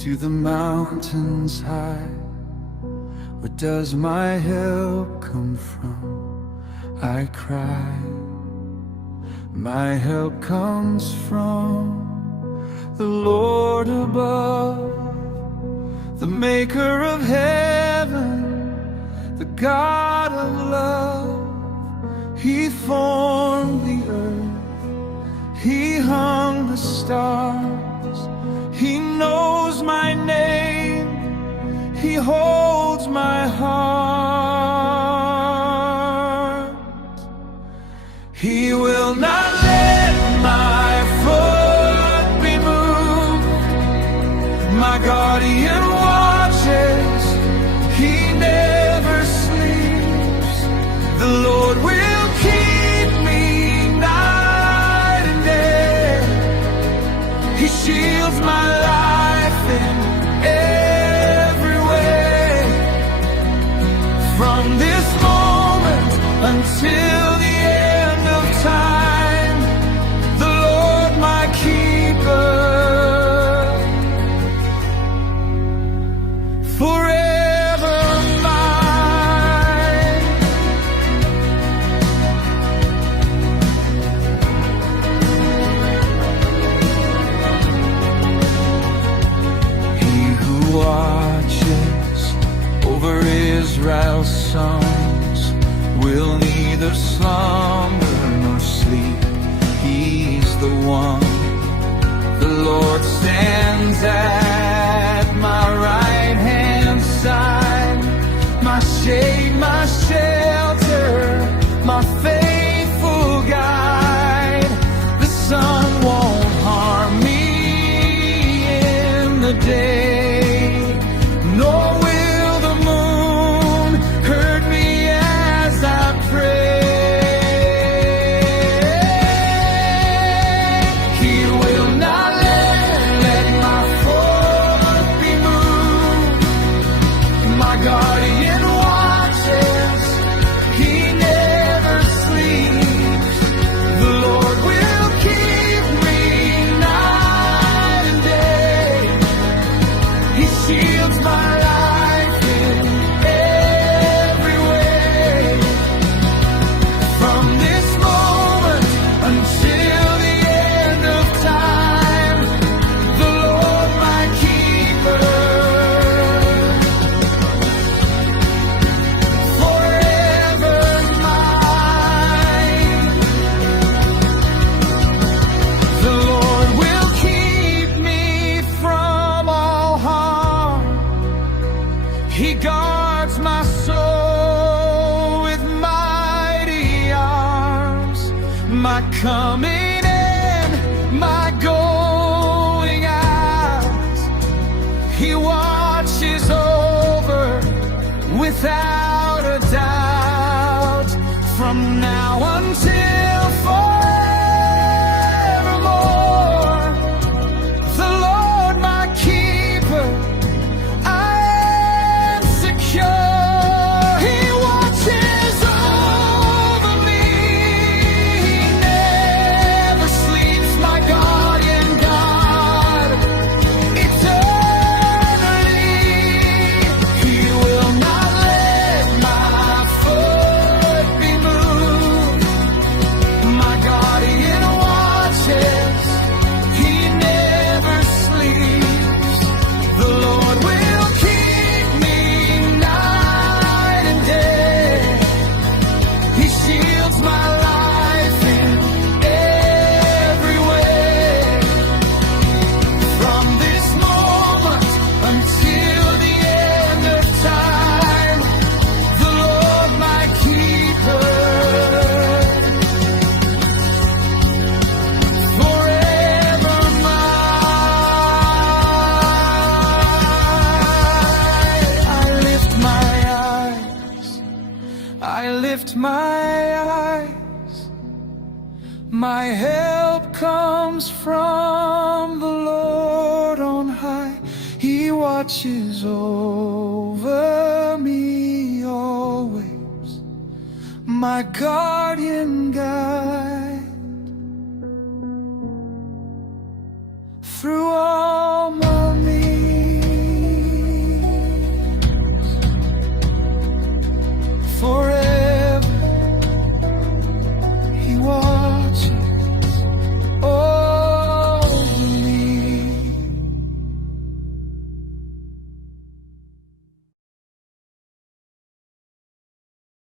to the mountains high. Where does my help come from? I cry. My help comes from the Lord above, the maker of heaven, the God of love. He formed the earth, He hung the stars. He knows my name, He holds my heart. He will not let my foot be moved. My guardian watches, He never sleeps. The Lord will keep me night and day. He shields my life in every way. From this moment until the end of time, the Lord my keeper, forever mine. He who watches over Israel's sons will neither slumber nor sleep. He's the one. The Lord stands at my right hand side, my shade, my shelter, my faithful guide. The sun won't harm me in the day, nor will the moon hurt me as I pray. He will not let my foot be moved. My guardian watches, He never sleeps. The Lord will keep me night and day. He shields my life in every way. From this moment until the end of time, the Lord my keeper, forever mine. The Lord will keep me from all harm. He guards my soul with mighty arms. My coming in, my going out, He watches over without a doubt. From now until forevermore, the Lord my keeper, I am secure. He watches over me. He never sleeps, my guardian God. Eternally, He will not let my foot be moved. My guardian watches, He never sleeps. The Lord will keep me night and day. He shields my life in every way. From this moment until the end of time, the Lord my keeper, forever mine. I lift my eyes, I lift my eyes. My help comes from the Lord on high. He watches over me always, my guardian guide. Through all